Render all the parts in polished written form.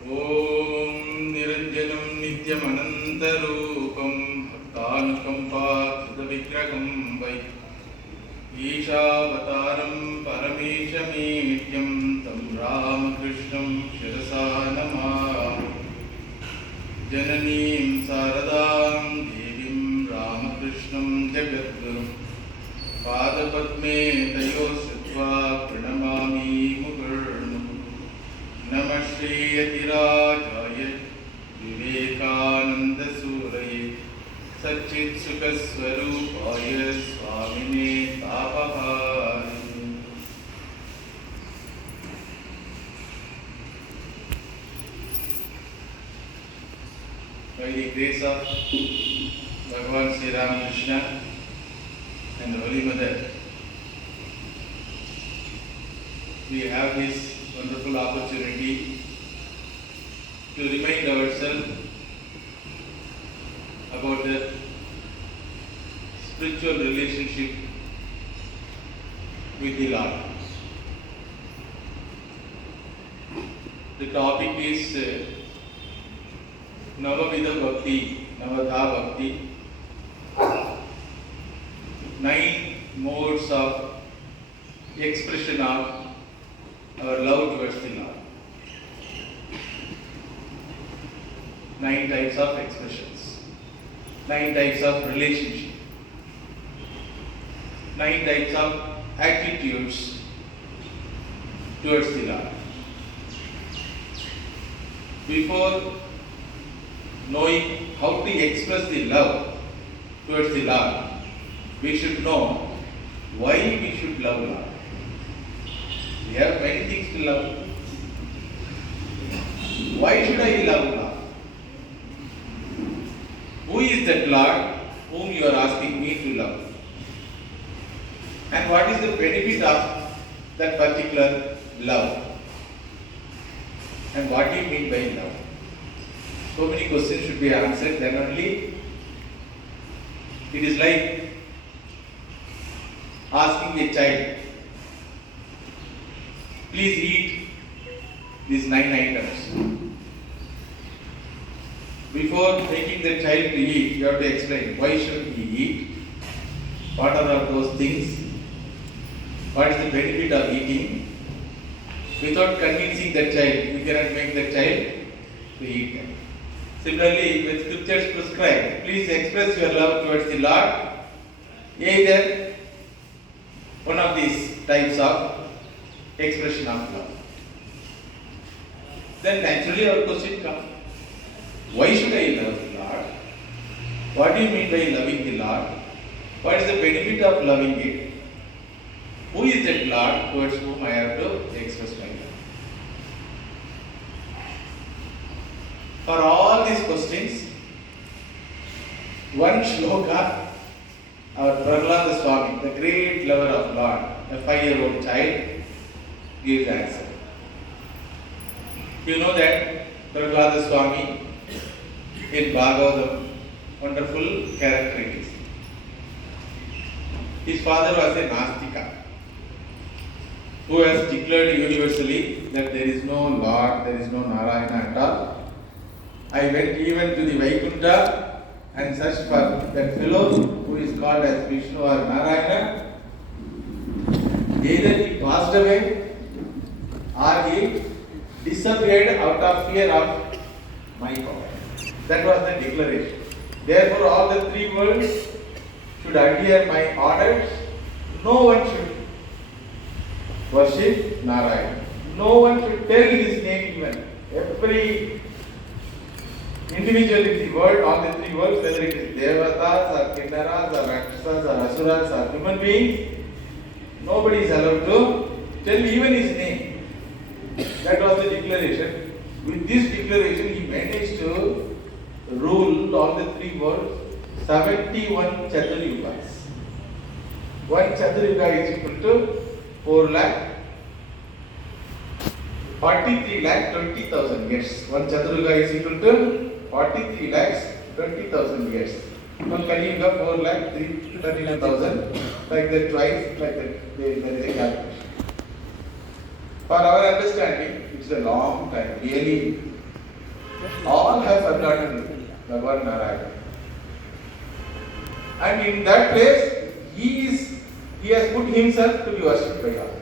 ॐ निरञ्जनं नित्यमनन्तरूपं भक्तानुकम्पाकृतविग्रहं वै ईशावतारं परमेशमेत्यं तं रामकृष्णं शिरसा नमामि। जननीं शारदां देवीं रामकृष्णं जगद्गुरुं पादपद्मे तयोः श्रुत्वा प्रणमामि मुहुर्मुहुः। नमः श्रीयतिराजाय विवेकानन्दसूरये सच्चित्सुखस्वरूपाय स्वामिने तापहारिणे। By the grace of Bhagavan Sri Ramakrishna and Holy Mother, we have this wonderful opportunity to remind ourselves about the spiritual relationship with the Lord. The topic is Navadha Bhakti, Navadha Bhakti, 9 modes of expression of our love towards the Lord. 9 types of expressions, 9 types of relationship, 9 types of attitudes towards the Lord. Before knowing how to express the love towards the Lord, we should know why we should love Lord. We have many things to love. Why should I love Lord? Who is that Lord whom you are asking me to love? And what is the benefit of that particular love? And what do you mean by love? So many questions should be answered, then only it is like asking a child, please eat these 9 items. Before making the child to eat, you have to explain why should he eat, what are all those things, what is the benefit of eating. Without convincing the child, you cannot make the child to eat them. Similarly, when scriptures prescribe, please express your love towards the Lord, either one of these types of expression of love. Then naturally our question comes, why should I love the Lord? What do you mean by loving the Lord? What is the benefit of loving it? Who is that Lord towards whom I have to express my love? For all these questions, one shloka, our Prahlada Swami, the great lover of Lord, a 5-year-old child, gives answer. You know that Prahlada Swami in Bhagavatam, wonderful character it is. His father was a Nastika, who has declared universally that there is no Lord, there is no Narayana at all. I went even to the Vaikuntha and searched for that fellow who is called as Vishnu or Narayana. Either he passed away or he disappeared out of fear of my power. That was the declaration. Therefore, all the 3 worlds should adhere my orders. No one should worship Narayana. No one should tell his name even. Every individual in the world, all the 3 worlds, whether it is Devatas or Kinnaras or Rakshasas or Asuras or human beings, nobody is allowed to tell even his name. That was the declaration. With this declaration, he managed to rule all the 3 worlds 71 Chaturyugas. 1 Chaturyuga is equal to 4,43,20,000 years. 1 Chaturyuga is equal to 43,20,000 years. 1 Kali Yuga 4,39,000. Like that twice, like that there is a calculation. For our understanding, it's a long time. Really, all have forgotten Bhagavan Narayana. And in that place, he has put himself to be worshipped by all.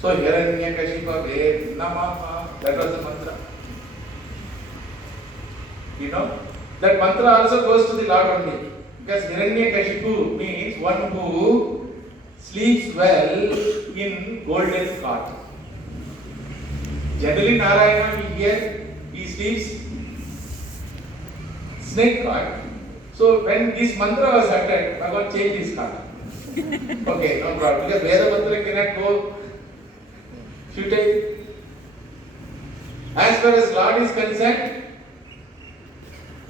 So Hiranyakashipa Ve Namaha, that was the mantra. You know, that mantra also goes to the Lord only. Because Hiranyakashipu means one who sleeps well in golden cot. Generally Narayana we hear, he sleeps snake cot. So when this mantra was uttered, Bhagavan changed his cot. Okay, no problem. Because Veda mantra cannot go futile. As far as Lord is concerned,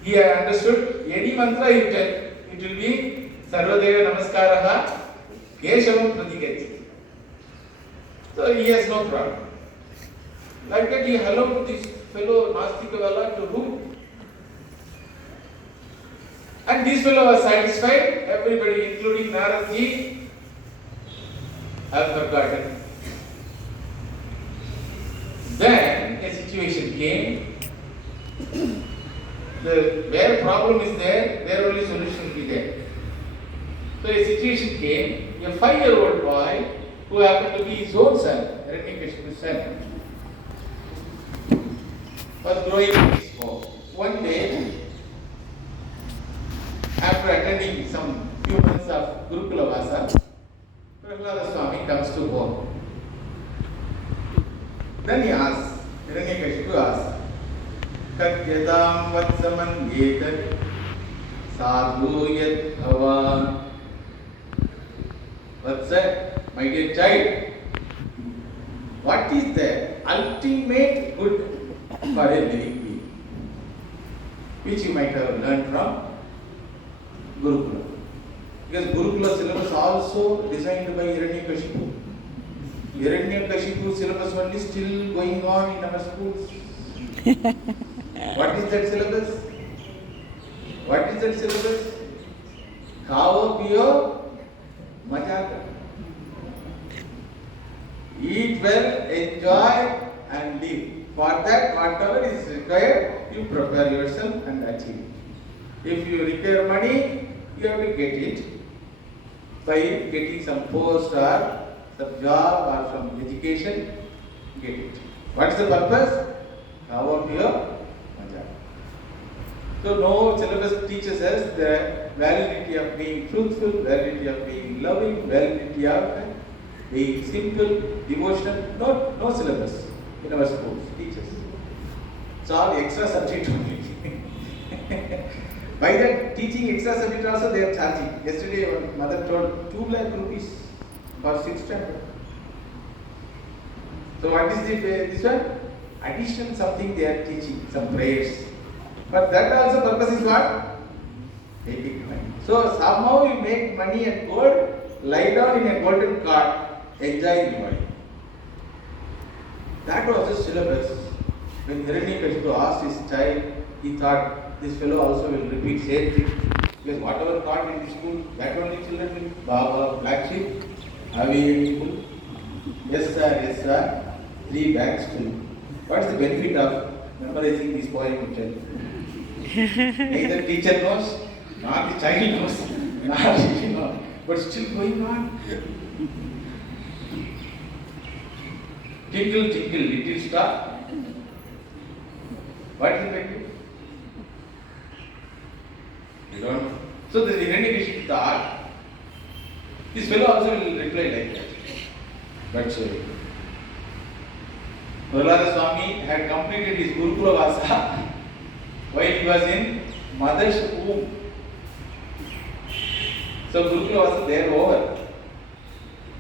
he understood any mantra you tell, it will be Sarvadeva Namaskaraha Keshavam Pratigati. So he has no problem. Like that he allowed this fellow Nastikawala to rule. And this fellow was satisfied, everybody including Naradji have forgotten. Then a situation came. Where problem is there only solution will be there. So a situation came, a 5-year-old boy who happened to be his own son, Hiranyakashipu's son, was growing in his home. One day, after attending some few months of Gurukula Vasa, Swami comes to home. Then he asks, Hiranyakashipu asks, Katyadam vatsaman yetat sadhuyat bhavan. Vatsa, my dear child, what is the ultimate good for a living being? Which you might have learned from Gurukula. Because Gurukula syllabus also designed by Hiranyakashipu. Hiranyakashipu syllabus only still going on in our schools. What is that syllabus? What is that syllabus? Khao piyo maja karo. Eat well, enjoy and live. For that, whatever is required, you prepare yourself and achieve. If you require money, you have to get it by getting some post or some job or some education, get it. What is the purpose? Khao piyo maja. So no syllabus teaches us the validity of being truthful, validity of being loving, validity of being simple, devotional. No syllabus in our schools teaches. It's all extra subject only. By that teaching extra subject also they are charging. Yesterday one mother told 2 lakh rupees for 6th standard. So what is this one? Additional something they are teaching, some prayers. But that also purpose is what? Making money. So somehow you make money and gold, lie down in a golden cart, enjoy the body. That was the syllabus. When Hiranyakashipu asked his child, he thought this fellow also will repeat same thing. Because whatever taught in the school, that only children will Baba, black sheep, heavy full. Yes sir, 3 bags full. What is the benefit of memorizing this poem? Neither teacher knows, not the child knows, not he knows, but still going on. Tinkle, tinkle, little star. What is the benefit? You don't know. So the Hiranyakashipu thought, this fellow also will reply like that. But so, Swami had completed his Gurukula Vasa while he was in mother's womb. So Gurukula Vasa there over.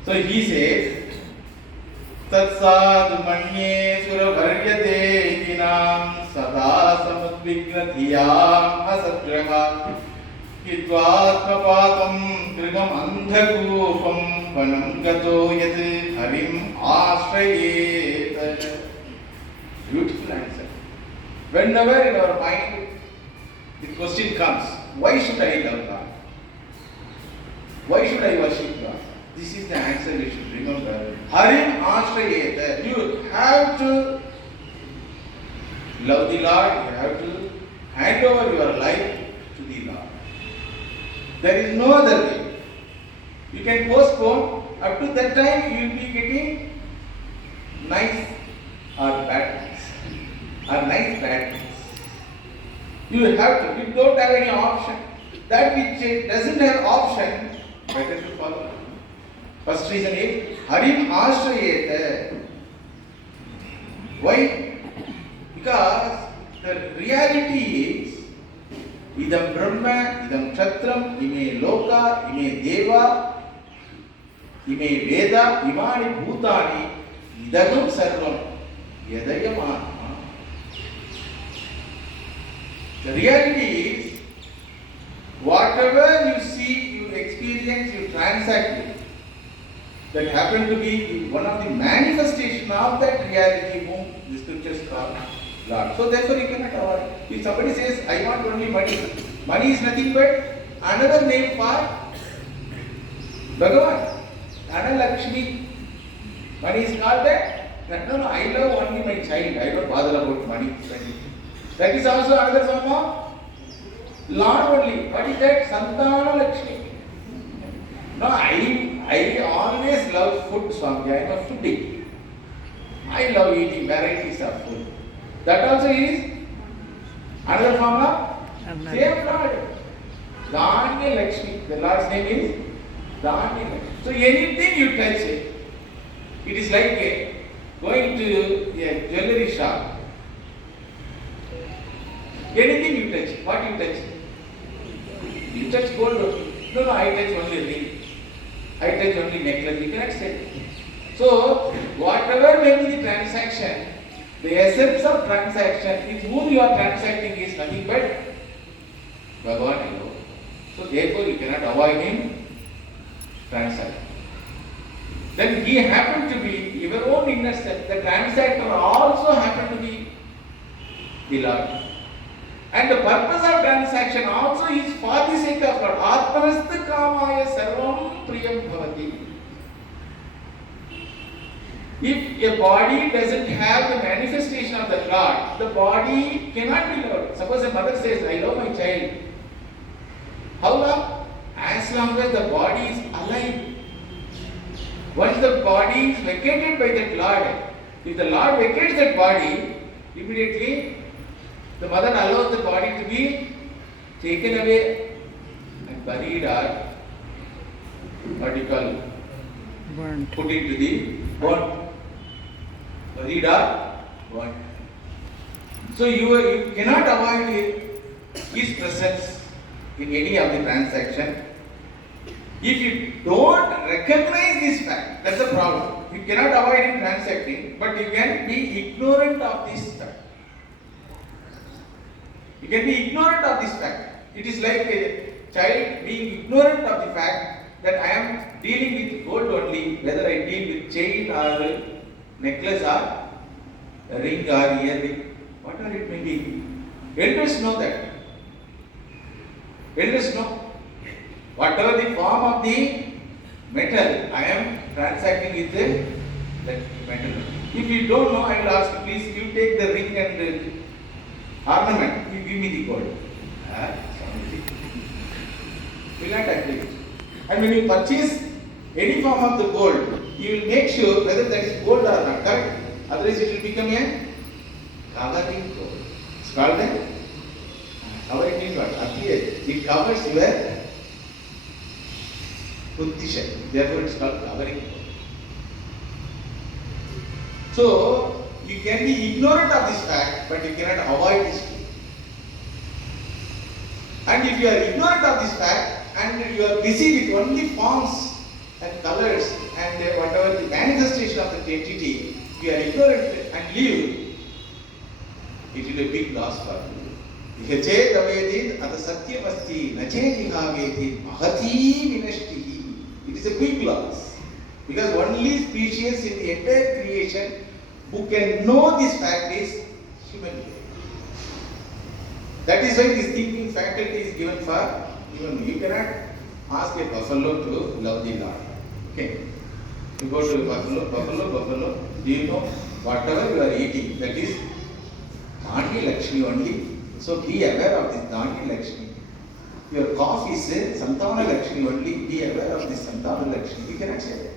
So he says, Tatsadu manye suravarya dehinam sada samudvigna dhiyam asatraha Hidvatmapatam grigam andhagupam vanam gato yad harim ashrayet. Beautiful answer. Whenever in our mind the question comes, why should I love God? Why should I worship God? This is the answer you should remember. Harim Ashrayeta. You have to love the Lord, you have to hand over your life to the Lord. There is no other way. You can postpone. Up to that time you will be getting nice or bad things. Or nice bad things. You have to. You don't have any option. That which doesn't have option, better to follow. First reason is Harim Ashrayeta. Why? Because the reality is Idam Brahma, Idam Kshatram, Ime Loka, Ime Deva, Ime Veda, Imani Bhutani, Idagam Sarvam, Yadayam Atma. The reality is whatever you see, you experience, you transact with, that happen to be one of the manifestation of that reality whom the scriptures call Lord. So therefore you cannot avoid. If somebody says, I want only money, money is nothing but another name for Bhagavan, Lakshmi. Money is called that. No, I love only my child. I don't bother about money. That is also another form of Lord only. What is that? Santana Lakshmi. No, I always love food, Swami. I am a foodie. I love eating varieties of food. That also is another form of same Lord. Dhanya Lakshmi. The Lord's name is Dhanya Lakshmi. So anything you touch it, it is like going to a jewelry shop. Anything you touch, what you touch? You touch gold. No, I touch only ring. I touch only necklace. You cannot say. So, whatever may be the transaction, the essence of transaction is whom you are transacting is nothing but Bhagavan alone. So, therefore, you cannot avoid him transacting. Then he happened to be your own inner self. The transactor also happened to be the Lord. And the purpose of transaction also is for the sake of Lord. Atmanastha kamaya sarvam priyam bhavati. If a body doesn't have the manifestation of the Lord, the body cannot be loved. Suppose a mother says, I love my child. How long? As long as the body is alive. Once the body is vacated by that Lord, if the Lord vacates that body, immediately the mother allows the body to be taken away and buried or what you call burnt. Put into the burnt. Buried or burnt. So you cannot avoid his presence in any of the transaction. If you don't recognize this fact, that's the problem. You cannot avoid him transacting, but you can be ignorant of this fact. You can be ignorant of this fact. It is like a child being ignorant of the fact that I am dealing with gold only, whether I deal with chain or necklace or ring or earring, whatever it may be. Elders know that. Elders know. Whatever the form of the metal, I am transacting with that metal. If you don't know, I will ask you, please, you take the ring and ornament, you give me the gold. Will not agree. And when you purchase any form of the gold, you will make sure whether that is gold or not, correct? Otherwise it will become a covering gold. It's called a covering means what? It covers your position. Therefore it's called covering gold. So, you can be ignorant of this fact, but you cannot avoid this truth. And if you are ignorant of this fact, and you are busy with only forms and colors and whatever the manifestation of the entity, if you are ignorant and live, it will be a big loss for you. If you say Davedin, Ada Satyam Asti, Nache Nihavedin, Mahati Vinashtihi. It is a big loss. Because only species in the entire creation who can know this fact is human being. That is why this thinking faculty is given for human being. You cannot ask a buffalo to love the Lord. Okay. You go to buffalo. Do you know whatever you are eating, that is Dhani Lakshmi only. So be aware of this Dhani Lakshmi. Your cough is Santana Lakshmi only. Be aware of this Santana Lakshmi. You cannot say that.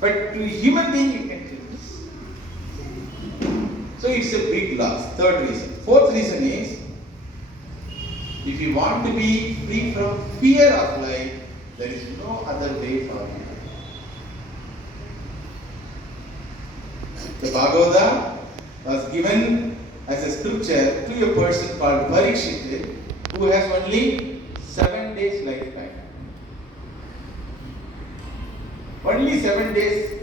But to human being you can say this. So it's a big loss. Third reason. Fourth reason is, if you want to be free from fear of life, there is no other way for you. The Bhagavata was given as a scripture to a person called Parikshit, who has only 7 days lifetime. Only 7 days.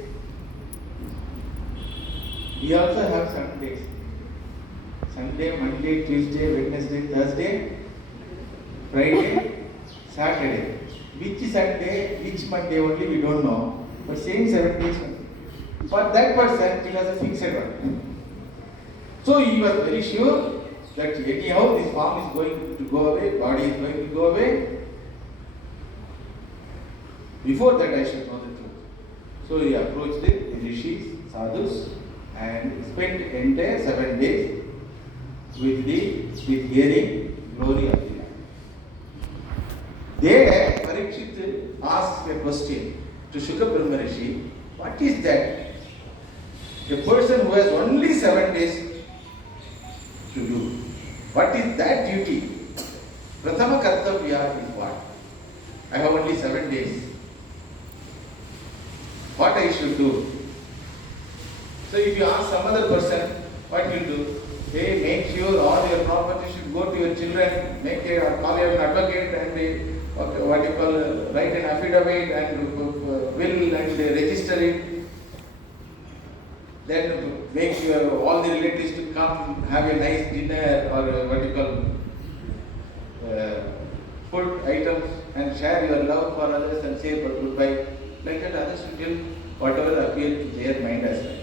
We also have 7 days. Sunday, Monday, Tuesday, Wednesday, Thursday, Friday, Saturday. Which Sunday, which Monday only we don't know. But same 7 days only. For that person, it was a fixed one. So he was very sure that anyhow this form is going to go away, body is going to go away. Before that I should know the truth. So he approached the rishis, sadhus, and spent entire 7 days with hearing glory of the Lord. There, Parikshit asked a question to Shuka Brahma Rishi, what is that? A person who has only 7 days to do. What is that duty? Prathama Kartavya is what? I have only 7 days. What I should do? So if you ask some other person, what you do? Hey, make sure all your property should go to your children, call an advocate and write an affidavit and will and register it. Then make sure all the relatives to come, have a nice dinner or food items and share your love for others and say goodbye. Like that others will tell whatever appears to their mind as well.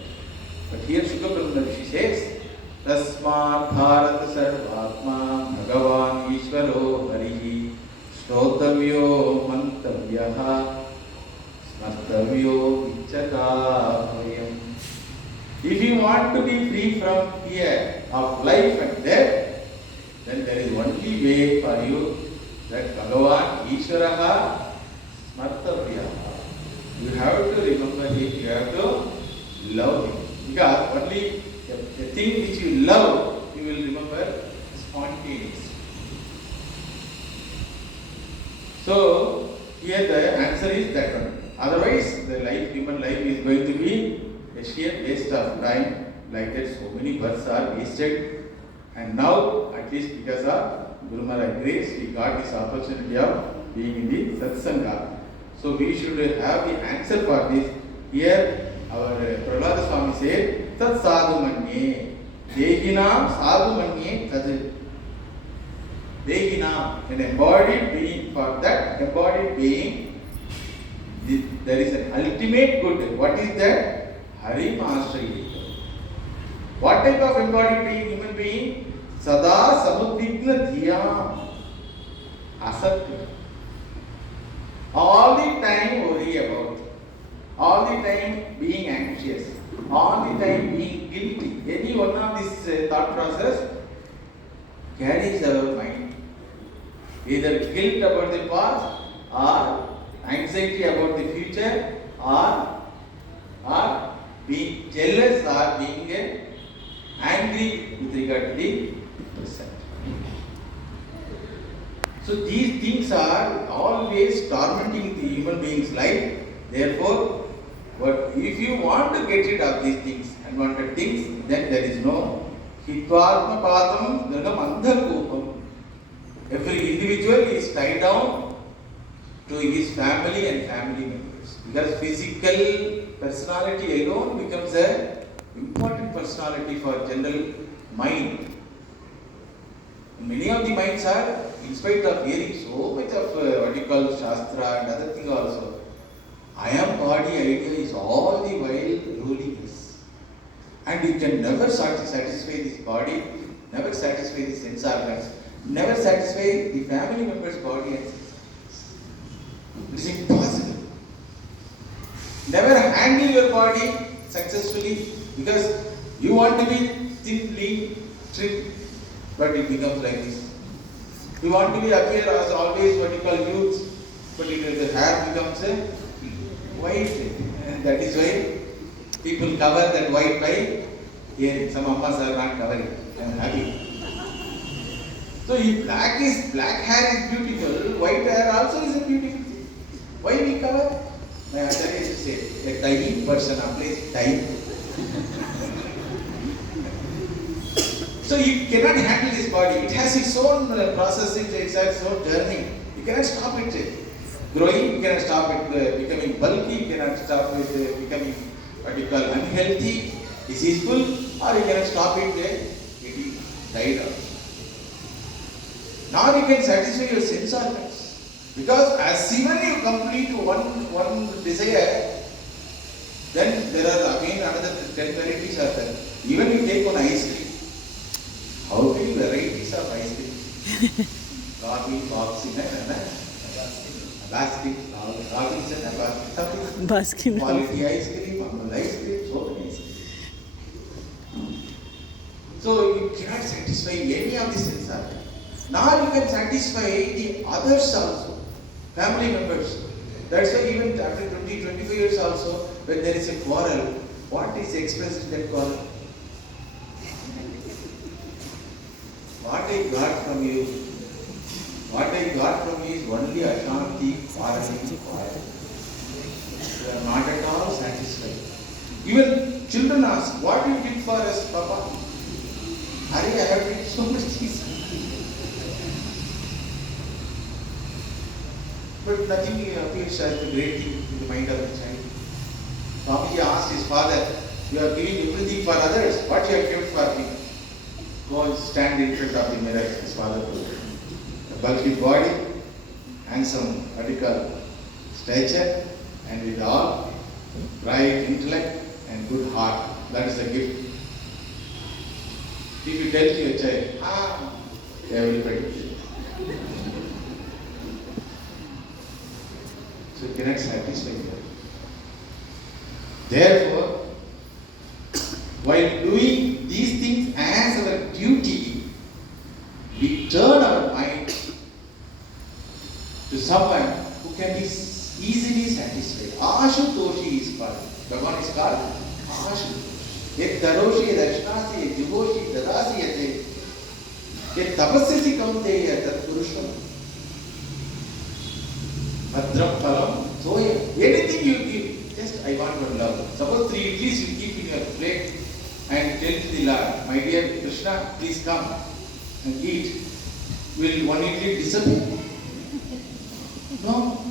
But here Shuka Brahma Rishi says, Tasmat Bharat Sarvatma Bhagavan Ishvaro Harihi Shrotavyo Mantavyaha Smartavyo Vichata. If you want to be free from fear of life and death, then there is only way for you, that Bhagavan Ishvaraha Smartavyaha. You have to remember him, you have to love him. Because only the thing which you love, you will remember spontaneously. So, here the answer is that one. Otherwise, the human life is going to be a sheer waste of time. Like that, so many births are wasted. And now, at least because of Guru Maharaj grace, we got this opportunity of being in the Satsanga. So we should have the answer for this. Here, our Prahlada Swami said, Tat sadhu manye, dehinam sadhu manye tad. Dehinam, an embodied being. For that embodied being, there is an ultimate good. What is that? Hari Mahashriyeta. What type of embodied being, human being? Sada samudvigna dhiyam. Asat. All the time worry about, all the time being anxious, all the time being guilty. Any one of this thought process carries our mind. Either guilt about the past, or anxiety about the future, or being jealous, or being angry with regard to the present. So these things are always tormenting the human being's life. Therefore, if you want to get rid of these things, unwanted things, then there is no hitvatma padam dhanam andhakupam. Every individual is tied down to his family and family members. Because physical personality alone becomes an important personality for general mind. Many of the minds are, in spite of hearing so much of Shastra and other things also, I am body idea is all the while ruling us. And you can never satisfy this body, never satisfy the sense organs, never satisfy the family members' body and sense organs. It is impossible. Never handle your body successfully because you want to be thin, lean, trim, but it becomes like this. You want to be appear as always what you call youth, but the hair becomes a white, and that is why people cover that white by here. Some ammas are not covering. I am happy. So if black hair is beautiful, white hair also is a beautiful thing. Why we cover? My other used to say, a dying person applies dye. So you cannot handle this body. It has its own processing, it has its own journey. You cannot stop it growing, you cannot stop it becoming bulky, you cannot stop it becoming what you call unhealthy, diseaseful, or you cannot stop it getting died out. Now you can satisfy your sense organs. Because as soon as you complete one desire, then there are again another 10 varieties are there. Even you take one ice cream. How many varieties of ice cream? Coffee, Baskin, Baskin. Quality ice cream, Amul ice cream, so many ice cream. So you cannot satisfy any of the sense organs. Now you can satisfy the others also, family members. That's why even after 20-25 years also, when there is a quarrel, what is expressed in that quarrel? What I got from you is only Ashanti, quarreling. You are not at all satisfied. Even children ask, what you did for us, Papa? I have did so much things. But nothing appears as the great thing in the mind of the child. Swami asked his father, you are giving everything for others, what you have kept for me? Go and stand in front of the mirror, his father told him. A bulky body, handsome, radical stature, and with all bright intellect and good heart. That is the gift. If you tell to your child, they will predict you. So you cannot satisfy them. Therefore, while doing these things as our duty, we turn our mind to someone who can be easily satisfied. Ashutoshi is called. Bhagavan is called Ashutoshi. Yet daroshi, dashnasi, jugoshi, dadasi yate. Yet tapasyasi kaunteya tat purusham. Bhadram phalam soya. Anything you give, just I want your love. Suppose 3 idlis you keep in your plate and tell to the Lord, my dear Krishna, please come and eat. Will one idli disappear? No.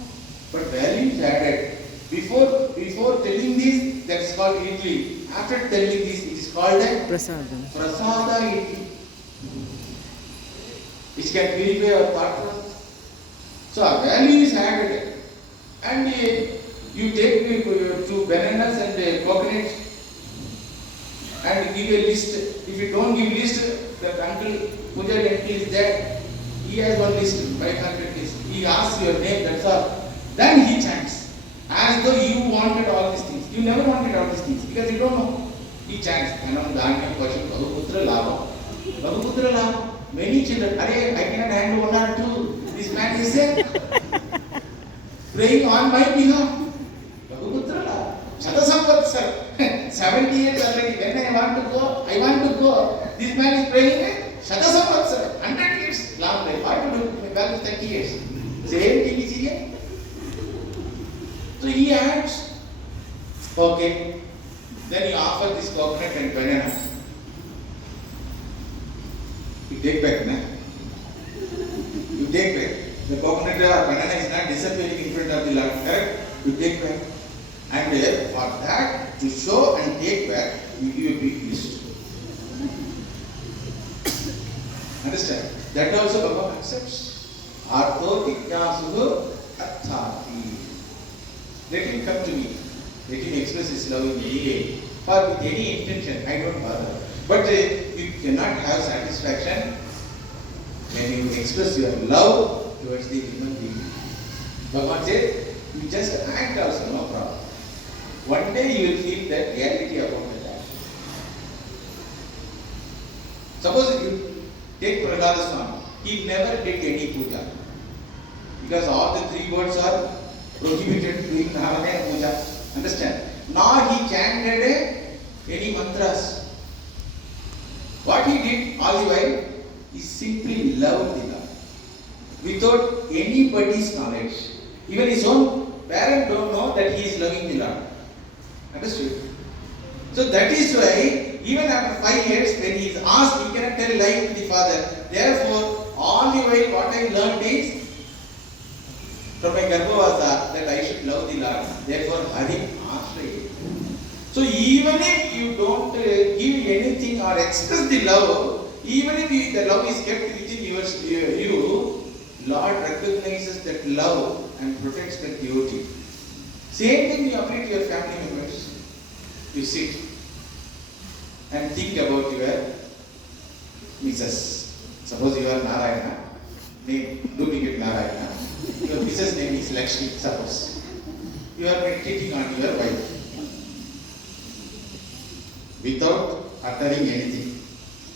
But value is added. Before telling this, that is called idli. After telling this, it is called a prasada idli. Which can purify our thought process. So a value is added. And you take 2 bananas and coconuts and give a list. If you don't give list, that uncle, Pujari uncle is there. He has one list, 500 list. He asks your name, that's all. Then he chants. As though you wanted all these things. You never wanted all these things because you don't know. He chants. Anam Dhanyam Pasham Bhaguputra Lava. Bhaguputra Lava. Many children, I cannot handle 1 or 2. This man is praying on my behalf. Bhaguputra Lava. Shatasamvatsar. 70 years already. When I want to go. This man is praying Shatasamvatsar. 100 years. Long life. What to do? Back to 30 years. Same thing is here. So he adds. Okay. Then you offer this coconut and banana. You take back, na? You take back. The coconut or banana is not disappearing in front of the Lord. Correct? You take back. And for that, to show and take back, you give a big list. Understand? That also Bhagavan accepts. Artho Tikyasuhu Athati. Let him come to me. Let him express his love in any way. Or with any intention. I don't bother. But you cannot have satisfaction when you express your love towards the human being. Bhagavan said, you just act also, no problem. one day you will feel that reality about the actions. Suppose you take Prahlada Swami, he never did any puja. Because all the three words are prohibited doing Navadha and puja. Understand? Nor he chanted any mantras. What he did all the while is simply love the Lord. Without anybody's knowledge. Even his own parents don't know that he is loving the Lord. Understood? So that is why even after 5 years when he is asked, he cannot tell lie to the father. Therefore, all the while what I learned is from my Garbhavasa that I should love the Lord. Therefore, Hari Ashray. So even if you don't give anything or express the love, even if the love is kept within you, Lord recognizes that love and protects that devotee. Same thing you apply to your family members. You sit and think about your Mrs. Suppose you are Narayana, name, do make it Narayana. Your Mrs. name is Lakshmi, suppose. You are meditating on your wife. Without uttering anything.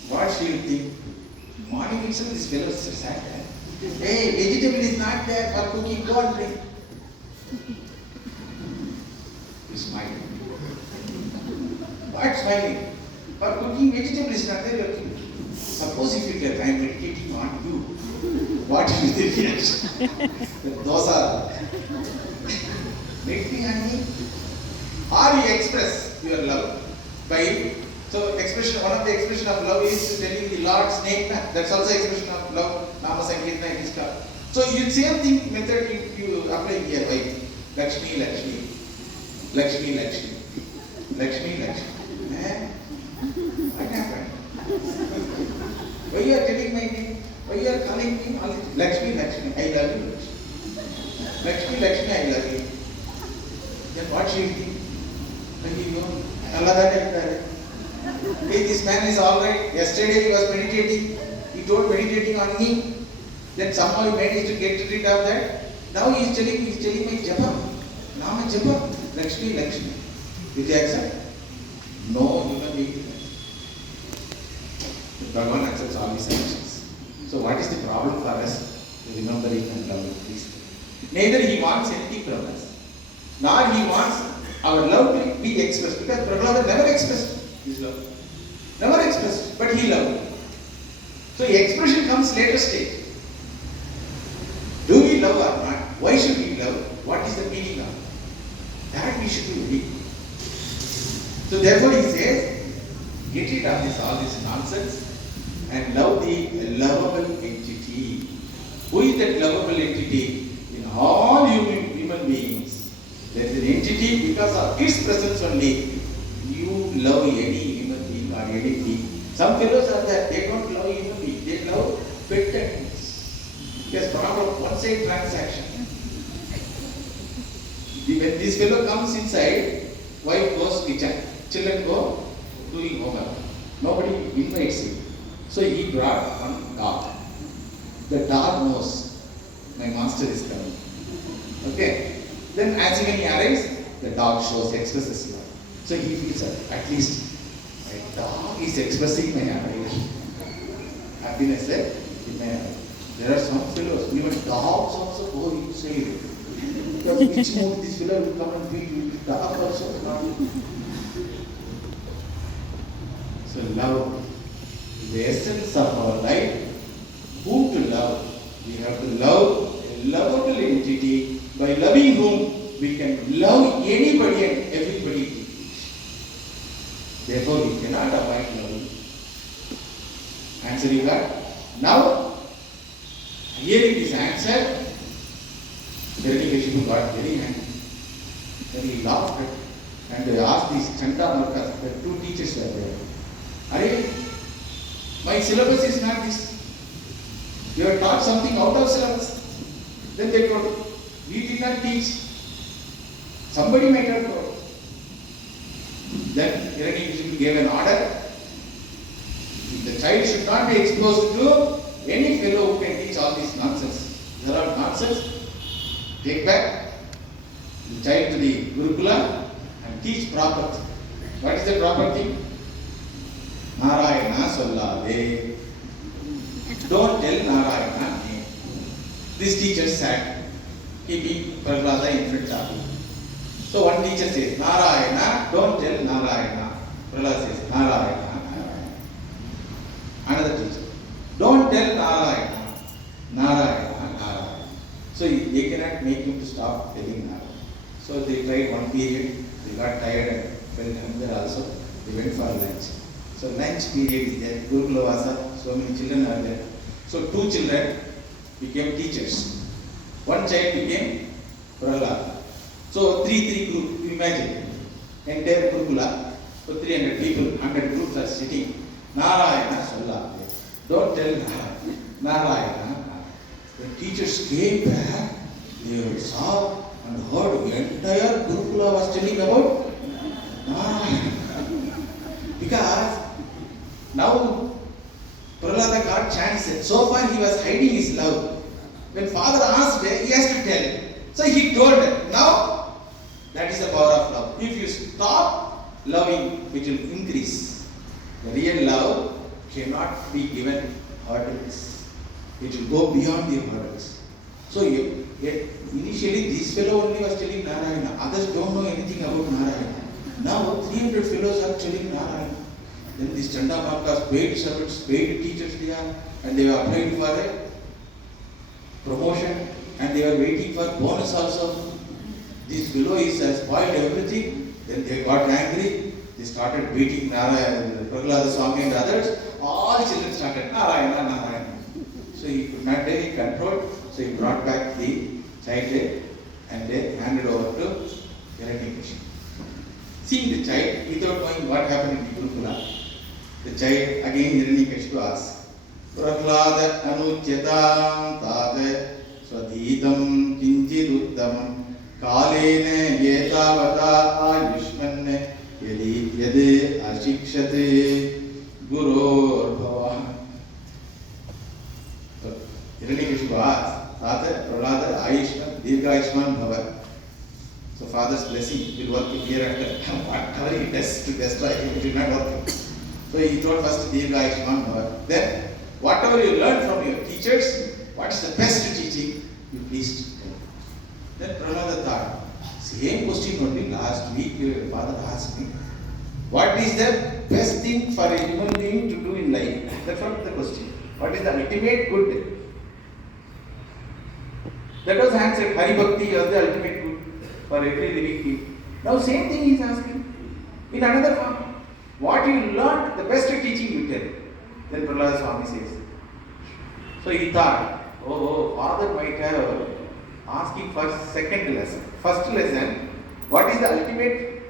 What she will think? Morning itself this fellow is sad. Hey, vegetable is not there for cooking, go and bring. You smile. What smiling? For cooking vegetable is not there, you are cooking. Suppose if you get I am meditating on you, what is the reaction? Those are meditating on me. Or you express your love by one of the expression of love is telling the Lord's name. That's also expression of love. Nama Sankirtana is called. So you same thing method you apply here by Lakshmi, Lakshmi, Lakshmi, Lakshmi, Lakshmi, Lakshmi. What happened? Why you are telling my name? Why you are calling me? Lakshmi, Lakshmi, I love you. Lakshmi, Lakshmi, I love you. Then what she will think? Hey, this man is alright. Yesterday he was meditating. He told meditating on me. Then somehow he managed to get rid of that. Now he is telling me Japa. Nama Japa. Lakshmi, Lakshmi. Did you accept? No, human being. Bhagavan accepts all his actions. So what is the problem for us? Remembering and loving these things. Neither he wants anything from us, nor he wants our love to be expressed. Because Prahlada never expressed his love. Never expressed, but he loved. So expression comes later stage. Do we love or not? Why should we love? What is the meaning of that? We should be reading. So therefore he says, get rid of all this nonsense and love the lovable entity. Who is that lovable entity? In all human beings, there is an entity because of its presence only. You love any human being or any being. Some fellows are that they don't love human being, they love pet animals. Yes, problem one-side transaction. When this fellow comes inside, wife goes kitchen, children go doing homework. Nobody invites him. So he brought one dog. The dog knows my master is coming. Okay. Then as when he arrives, the dog expresses love. So he feels that at least my dog is expressing my admiration. Happiness in my life. There are some fellows, even dogs also go inside. Because which mood this fellow will come and beat you? Dog also not. So love is the essence of our life. Whom to love? We have to love a lovable entity. By loving whom we can love anybody and everybody. Therefore we cannot avoid loving. Answer you got? Now, hearing this answer, Hiranyakashipu got very angry. Then he laughed and asked these Chanda Markas, the two teachers were there. Are my syllabus is not this. You have taught something out of syllabus. Then they told, we did not teach. Somebody might have taught. Then Hiranyakashipu gave an order. The child should not be exposed to any fellow who can teach all this nonsense. There are nonsense. Take back the child to the Gurukula and teach proper thing. What is the proper thing? Narayana sollade. Don't tell Narayana name. This teacher sat, keeping Prahlada in front of him. So one teacher says, Narayana, don't tell Narayana. Prahlada says, Narayana, Narayana. Another teacher, don't tell Narayana, Narayana, Narayana. So they cannot make him to stop telling Narayana. So they tried one period, they got tired and felt hunger also. They went for lunch. So lunch period is there, Gurukula Vasa, so many children are there. So two children became teachers. One child became Prahlada. So three group, imagine, entire Gurukula, so 300 people, 100 groups are sitting. Narayana Solla. Don't tell Narayana. Narayana. The teachers came back, they saw and heard the entire Gurukula was telling about Narayana. Because now Prahlada got chance. So far he was hiding his love. When father asked, he has to tell. So he told her. Now that is the power of love. If you stop loving, it will increase. The real love cannot be given hurdles. It will go beyond the hurdles. So initially this fellow only was telling Narayana. Others don't know anything about Narayana. Now 300 fellows are telling Narayana. Then these Chanda Markas, paid servants, paid teachers they are, and they were applied for a promotion and they were waiting for bonus also. This fellow has spoiled everything. Then they got angry. They started beating Narayana, Prahlada Swami and others. All children started Narayana, Narayana. So he could not take control. So he brought back the child and they handed over to Hiranyakashipu. Seeing the child, without knowing what happened in Gurukula, the child again Hiranyakashipu asked, Prahlada anucchetam tate swadhitam kinchiduddam kalene yetavata ayushmanne yadi ashikshate guror bhava. So Hiranyakashipu asked, Tate Prahlada ayushman dirgha ayushman bhava. So father's blessing will work hereafter. Whatever he does to destroy him, it will not work. So he told first dirgha ayushman bhava. Then whatever you learn from your teachers, what is the best teaching, you please tell. Then Prahlada thought, same question only last week your father asked me. What is the best thing for a human being to do in life? That's what the question. What is the ultimate good? That was answered. Hari Bhakti was the ultimate good for every living being. Now same thing he is asking in another form. What you learned, the best teaching you tell. Then Prahlada Swami says. So he thought, oh, father might have asking for second lesson. First lesson, what is the ultimate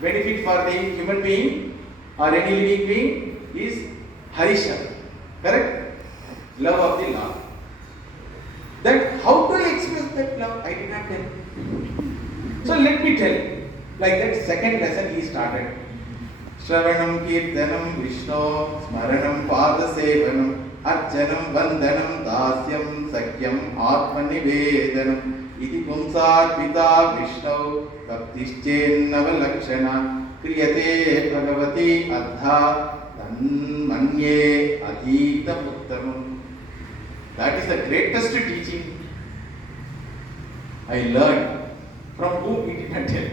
benefit for the human being or any living being is Harisha. Correct? Love of the Lord. Then how do you express that love? I did not tell. So let me tell. Like that second lesson he started. Shravanam Kirtanam Vishnu Smaranam Padasevanam Archanam Vandanam Dasyam Sakyam Atmanivedanam Iti Pumsarpita Vishnu Bhaktischen Navalakshana Kriyate Bhagavati Adha Tanmanye Adhita Uttamam. That is the greatest teaching I learned. From whom he did not tell.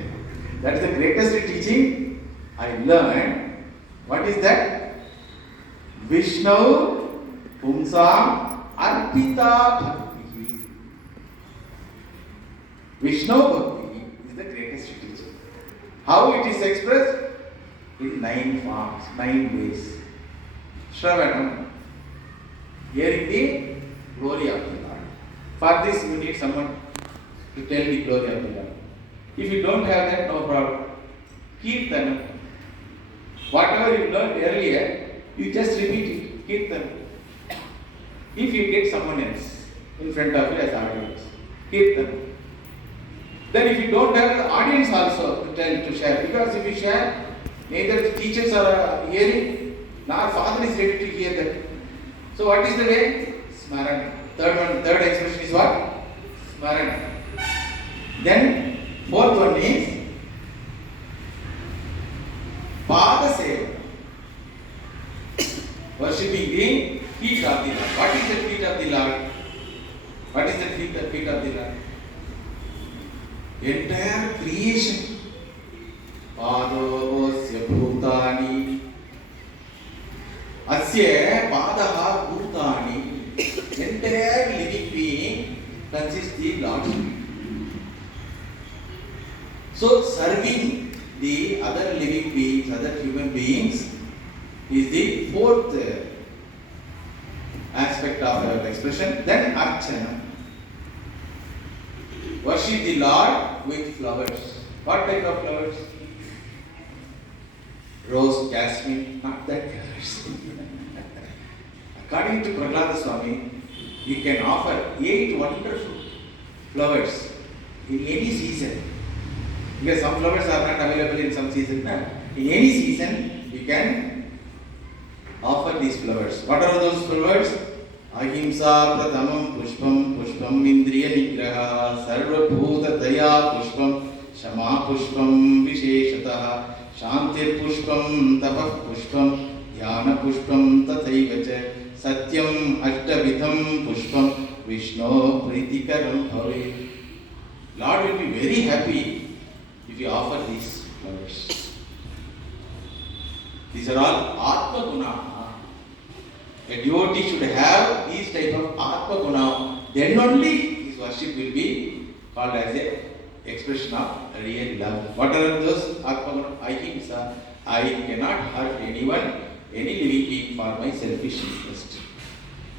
That is the greatest teaching I learned. What is that? Vishnu Pumsam Arpita Bhakti. Vishnu Bhakti is the greatest teaching. How it is expressed? In 9 forms, 9 ways. Shravanam, hearing the glory of the Lord. For this you need someone to tell the glory of the Lord. If you don't have that, no problem. Kirtanam. Whatever you learned earlier, you just repeat it. Kirtanam. If you get someone else in front of you as audience, Kirtanam. Then if you don't have the audience also to tell, to share, because if you share, neither the teachers are hearing, nor father is ready to hear that. So what is the way? Smarana. Third expression is what? Smarana. Then fourth one is Pada Seva. Worshipping the feet of the Lord. What is the feet of the Lord? What is the feet of the Lord? Entire creation. Padavasya bhutani. Asya padaha bhutani. Entire living being consists the Lord's feet. So serving the other living beings, other human beings is the fourth aspect of our expression. Then Archana. Worship the Lord with flowers. What type of flowers? Rose, jasmine, not that colors. According to Prahlada Swami, you can offer 8 wonderful flowers in any season. Because some flowers are not available in some season. In any season, you can offer these flowers. What are those flowers? Ahimsa pratamam pushpam pushpam indriya nigraha sarva bhuta daya pushpam shama pushpam visheshataha shantir pushpam tapah pushpam dhyana pushpam tathaivacha satyam ashtavidham pushpam vishno pritikaram bhave. Lord will be very happy if you offer these flowers. These are all Atma Guna. A devotee should have these type of Atma Guna. Then only his worship will be called as a expression of real love. What are those Atma Guna? Ahimsa. I cannot hurt anyone, any living being for my selfish interest.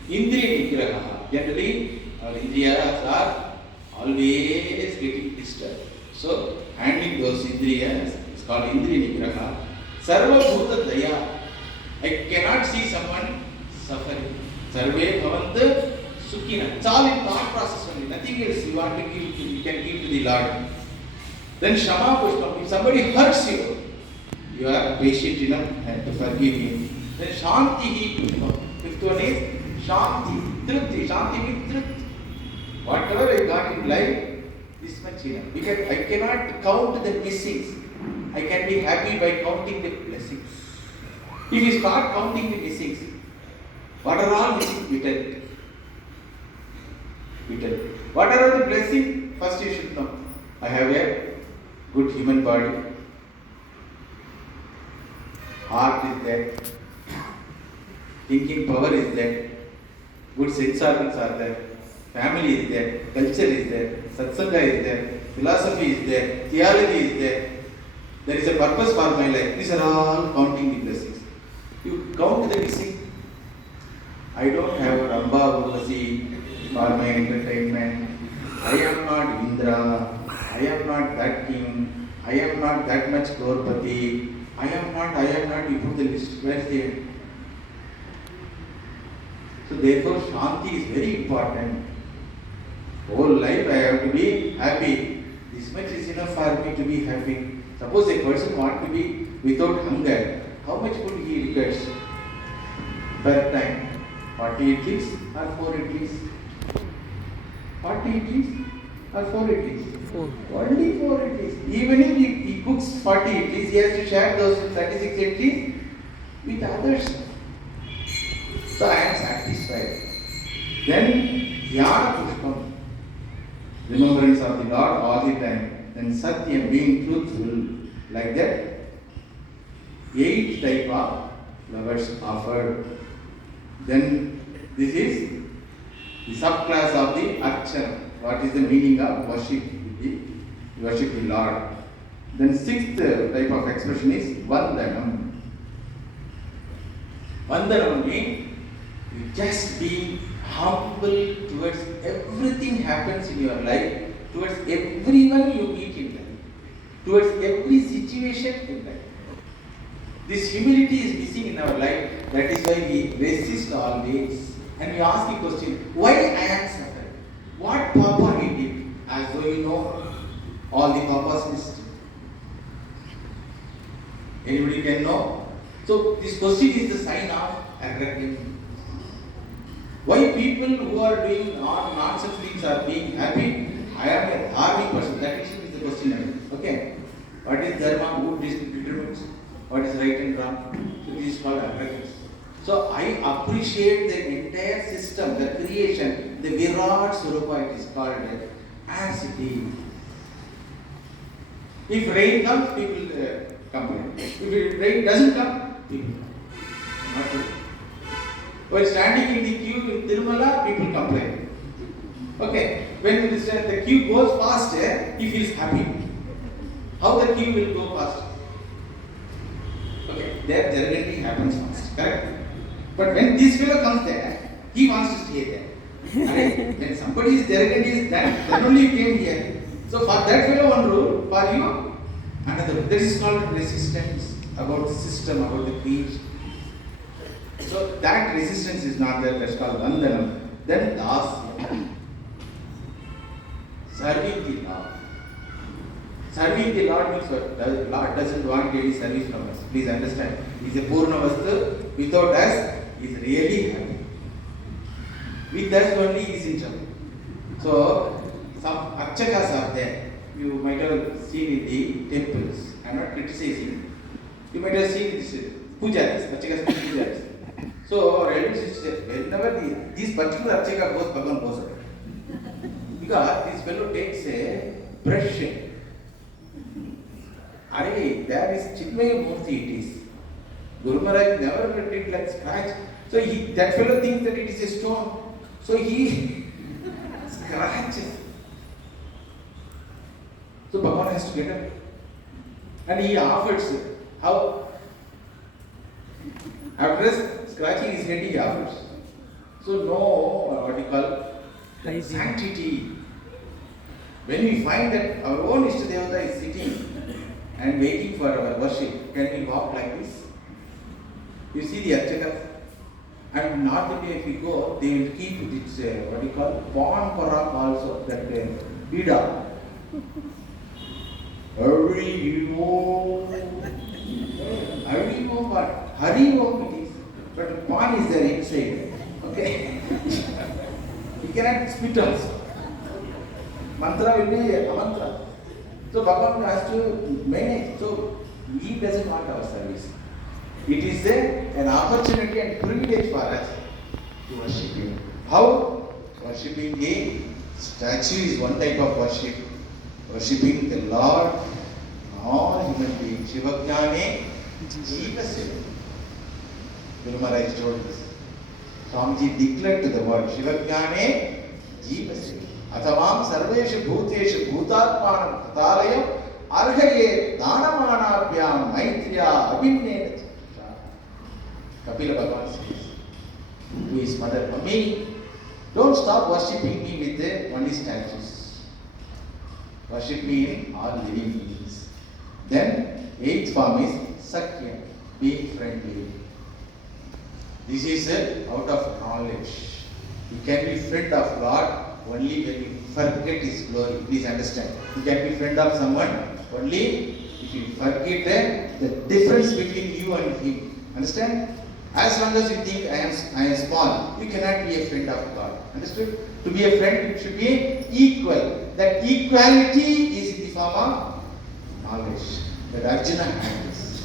Indriya Nigraha. Generally, our Indriyas are always getting disturbed. So, handling those Indriyas is called Indriya Nigraha. Sarva Bhuta Daya. I cannot see someone suffering. Sarve Bhavanta Sukhina. It's all in thought process only. Nothing else you want to give, you can give to the Lord. Then Shama Pushpam. If somebody hurts you, you are patient enough and to forgive him. Then Shanti Pushpam. Fifth one is Shanti. Trupti. Shanti means Trupti. Whatever I got in life, this much enough. Because I cannot count the blessings. I can be happy by counting the blessings. If you start counting the blessings, what are all missing? Bitter. What are all the blessings? First you should know. I have a good human body. Heart is there. Thinking power is there. Good sense organs are there. Family is there. Culture is there. Satsanga is there. Philosophy is there. Theology is there. There is a purpose for my life. These are all counting the blessings. You count the blessing. I don't have a Ramba Urvasi for my entertainment. I am not Indra. I am not that king. I am not that much Gaurpati. I am not. You put the list. Where is the end? So therefore, Shanti is very important. Whole life I have to be happy. This much is enough for me to be happy. Suppose a person wants to be without hunger, how much food he requires per time? 40 idlis or 4 idlis? 40 idlis or 4 idlis? Only 4 idlis. Even if he cooks 40 idlis, he has to share those 36 idlis with others. So I am satisfied. Then Dhyana Pushpam, remembrance of the Lord all the time. Then Satyam, being truthful, like that. 8 type of flowers offered. Then this is the subclass of the Archana. What is the meaning of worship? Worship the Lord. Then 6th type of expression is Vandanam. Vandanam means you just be humble towards everything happens in your life, towards everyone you meet in life, towards every situation in life. This humility is missing in our life. That is why we resist always. And we ask the question, why I am suffering? What Papa he did? As though you know all the Papa's list. Anybody can know? So this question is the sign of aggressiveness. Why people who are doing nonsense things are being happy? I am a dharmic person. That is the question. Okay. What is dharma? Who determines? what is right and wrong. So this is called arrogance. So I appreciate the entire system, the creation, the Virat Swarupa, it is called as it is. If rain comes, people complain. If rain doesn't come, people not true. While standing in the queue in Tirumala, people complain. Okay, when the queue goes faster, he feels happy. How the queue will go faster? Okay, there generally happens fast, correct? But when this fellow comes there, he wants to stay there. Okay? When somebody is there and is that, then only you came here. So for that fellow one rule, for you another. This is called resistance about the system, about the creation. So that resistance is not there, that's called Vandanam. Then Dasya. Serving the Lord. Serving the Lord means what? The Lord doesn't want any service from us. Please understand. He is a Purna Vastu. Without us, he is really happy. With us only he is in trouble. So, some Archakas are there. You might have seen in the temples. I am not criticizing. You might have seen this pujaris, Archakas pujaris. So, our elders say, whenever this particular Archaka goes, Bhagavan goes away. Because this fellow takes a brush. Arey, there is Chitmaya Murthy it is. Guru Maharaj never did like scratch. So that fellow thinks that it is a stone. So he scratches. So Bhagavan has to get up. And he offers it. How? After scratching his head, he offers. So no, what you call, sanctity. When we find that our own Ishtadevata is sitting and waiting for our worship, can we walk like this? You see the Archakas, and North India if you go, they will keep this, what you call, Pawn Parak also, that Bida. Hari Om, but Hari Om it is. But Pawn is there inside. Okay? You cannot spit also. Mantra will be a mantra. So Bhagavan has to manage. So he doesn't want our service. It is an opportunity and privilege for us to worship Him. How? Worshipping a statue is one type of worship. Worshipping the Lord, all human beings. Shivajnane Jivasya. Guru Maharaj told this. Swamiji declared to the world, Shivajnane Jivasya. Athavam sarveshu bhuteshu bhutatmanam katalayam arhaye danamanabhyam maitriya abhinnena. Kapila Bhagavan says to his mother, Mummy, don't stop worshipping me with only statues. Worship me in all living beings. Then, eighth form is Sakya, being friendly. This is out of knowledge. You can be friend of Lord only when you forget His glory. Please understand. You can be friend of someone only if you forget the difference between you and him. Understand? As long as you think I am small, you cannot be a friend of God. Understood? To be a friend, you should be equal. That equality is in the form of knowledge. That Arjuna had this.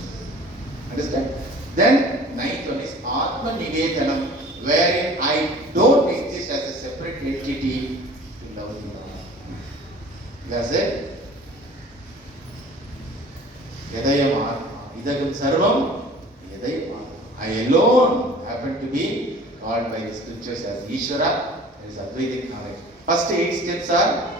Understand? Then, ninth one is Atma Nivedanam, wherein I don't exist as a separate entity to love the Lord. That's it. Yadayam Atma. Idagam Sarvam Yadayam Atma. I alone happen to be called by the scriptures as Ishvara. That is Advaitic knowledge. First 8 steps are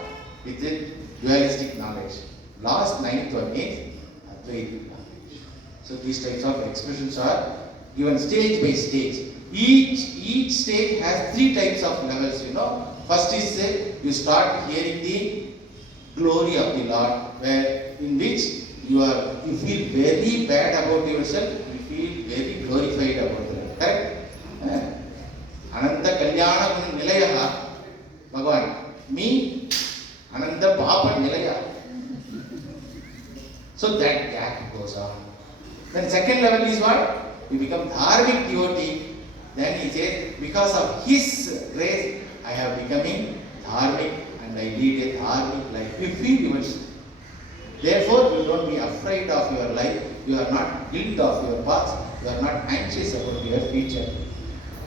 with the dualistic knowledge. Last 9th one is Advaitic knowledge. So these types of expressions are given stage by stage. Each stage has 3 types of levels, you know. First is you start hearing the glory of the Lord, where in which you feel very bad about yourself, you feel very glorified about them. Correct? Ananta Kalyana Nilayaha, Bhagavan. Me, Ananta Papa Nilaya. So that gap goes on. Then second level is what? You become dharmic devotee. Then he says, because of his grace, I have becoming dharmic and I lead a dharmic life. You feel yourself. Therefore, you don't be afraid of your life. You are not guilt of your past. You are not anxious about your future.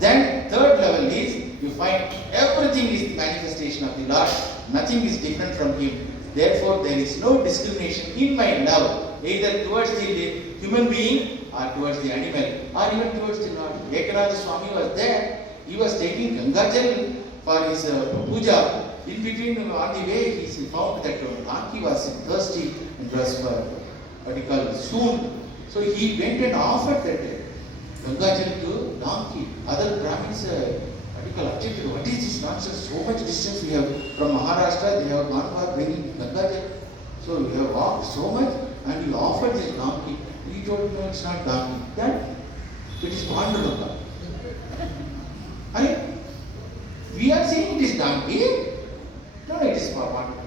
Then third level is you find everything is the manifestation of the Lord. Nothing is different from Him. Therefore, there is no discrimination in my love, either towards the human being or towards the animal or even towards the Lord. Ekanath Swami was there. He was taking Gangajal for his puja. In between, on the way, he found that donkey was thirsty and was what you call soon. So he went and offered that Gangajal to donkey. Other Brahmins objected, what is this nonsense? So much distance we have from Maharashtra, they have gone for bringing Gangajal. So we have walked so much and he offered this donkey. He told me, no, it's not donkey. Then it is Panduranga. We are saying it is donkey. No, it is Panduranga.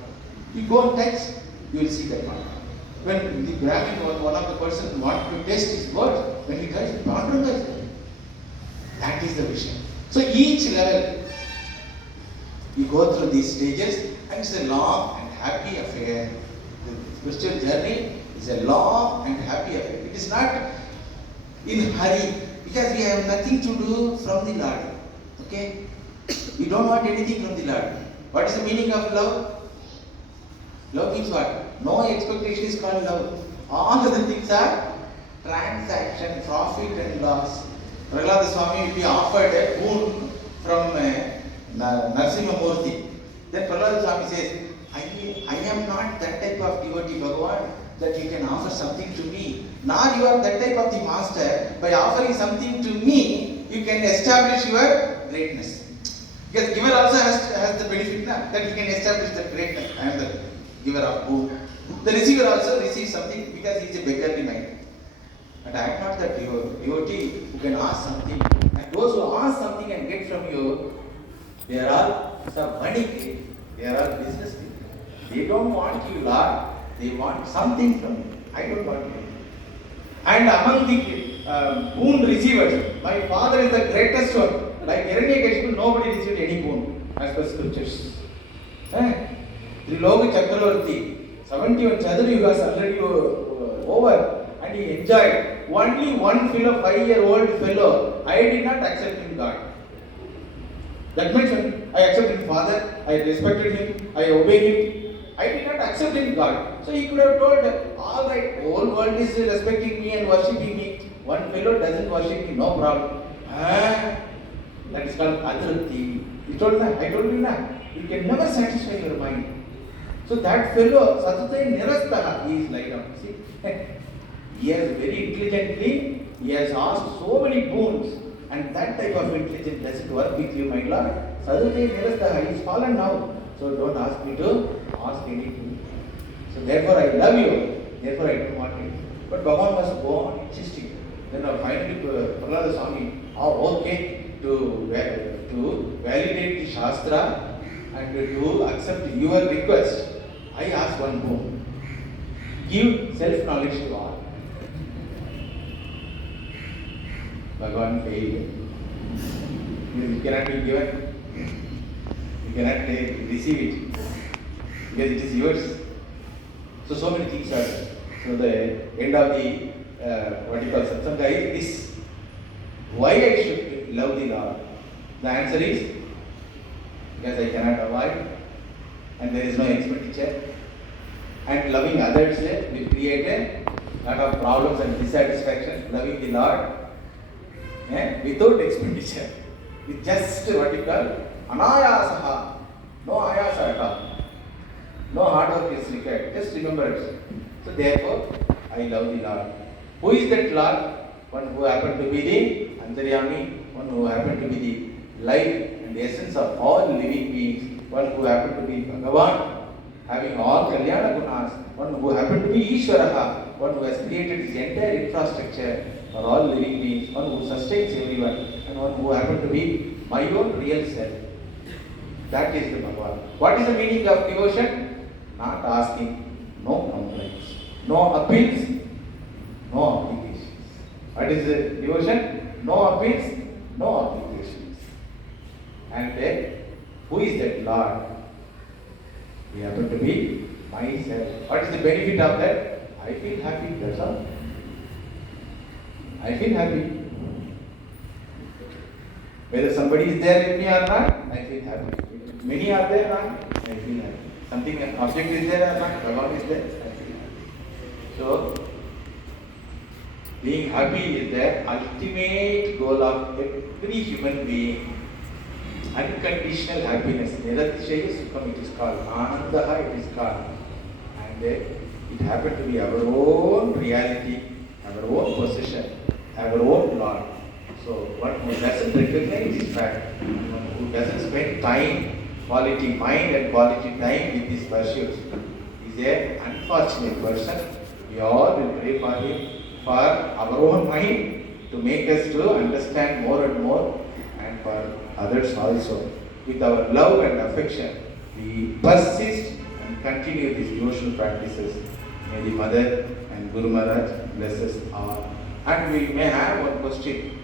You go and touch, you will see that one. When the Brahmin, one of the person wanted to test his words, when he touched Panduranga is there. That is the vision. So each level, you go through these stages and it's a long and happy affair. The spiritual journey is a long and happy affair. It is not in hurry because we have nothing to do from the Lord. Okay? We don't want anything from the Lord. What is the meaning of love? Love means what? No expectation is called love. All of the things are transaction, profit and loss. Prahlada Swami will be offered a boon from Narasimha Murthy. Then Prahlada Swami says, I am not that type of devotee, Bhagavan, that you can offer something to me. Nor you are that type of the master. By offering something to me, you can establish your greatness. Because giver also has the benefit that he can establish the greatness. I am the giver of boon. The receiver also receives something because he is a beggarly mind. But I am not that devotee who can ask something. And those who ask something and get from you, they are all some money people. They are all business people. They don't want you, Lord. They want something from you. I don't want you. And among the boon receivers, my father is the greatest one. Like Hiranyakashipu, nobody received any boon as per scriptures. Triloka Chakravarti, 71 Chaduriyugas already over. And he enjoyed. Only one fellow, 5-year-old fellow, I did not accept him God. That means when I accepted Father, I respected him, I obeyed him. I did not accept him God. So he could have told, all right, whole world is respecting me and worshipping me. One fellow doesn't worship me, no problem. That is called Adrupti. I told you na, you can never satisfy your mind. So that fellow, Satutay Nirastaha, he is like that. See? He has very intelligently, he has asked so many boons, and that type of intelligence doesn't work with you, my Lord. Sadhutay Nirastaha, he is fallen now, so don't ask me to ask anything. So therefore I love you, therefore I don't want it. But Bhagavan must go on insisting. Then finally Prahlada Swami, okay, to validate the Shastra and to accept your request, I ask one boon. Give self-knowledge to all. Bhagavan failed. You cannot be given. You cannot receive it. Because it is yours. So many things are there. So the end of the what you call satsanga is this. Why I should love the Lord? The answer is because I cannot avoid and there is no expenditure. And loving others will create a lot of problems and dissatisfaction. Loving the Lord without expenditure, with just what you call anayasaha, no ayasa at all, no hard work is required, just remember it. So therefore, I love the Lord. Who is that Lord? One who happened to be the Antaryami, one who happened to be the life and the essence of all living beings, one who happened to be Bhagavan, having all Kalyana Gunas, one who happened to be Ishvaraha, one who has created his entire infrastructure for all living beings, one who sustains everyone, and one who happened to be my own real self. That is the Bhagavan. What is the meaning of devotion? Not asking, no complaints, no appeals, no obligations. What is the devotion? No appeals, no obligations. And then, who is that Lord? He happened to be myself. What is the benefit of that? I feel happy, that's all. I feel happy. Whether somebody is there with me or not, I feel happy. Many are there or not, I feel happy. Something, an object is there or not, Bhagavan is there, I feel happy. So, being happy is the ultimate goal of every human being. Unconditional happiness. Niratishayi Sukham it is called. Anandaha it is called. And it happened to be our own reality, our own possession, our own Lord. So one who doesn't recognize this fact, one who doesn't spend time, quality mind and quality time with these pursuits, is an unfortunate person. We all will pray for him, for our own mind, to make us to understand more and more, and for others also. With our love and affection, we persist and continue these devotional practices. May the Mother and Guru Maharaj bless us all. And we may have one question.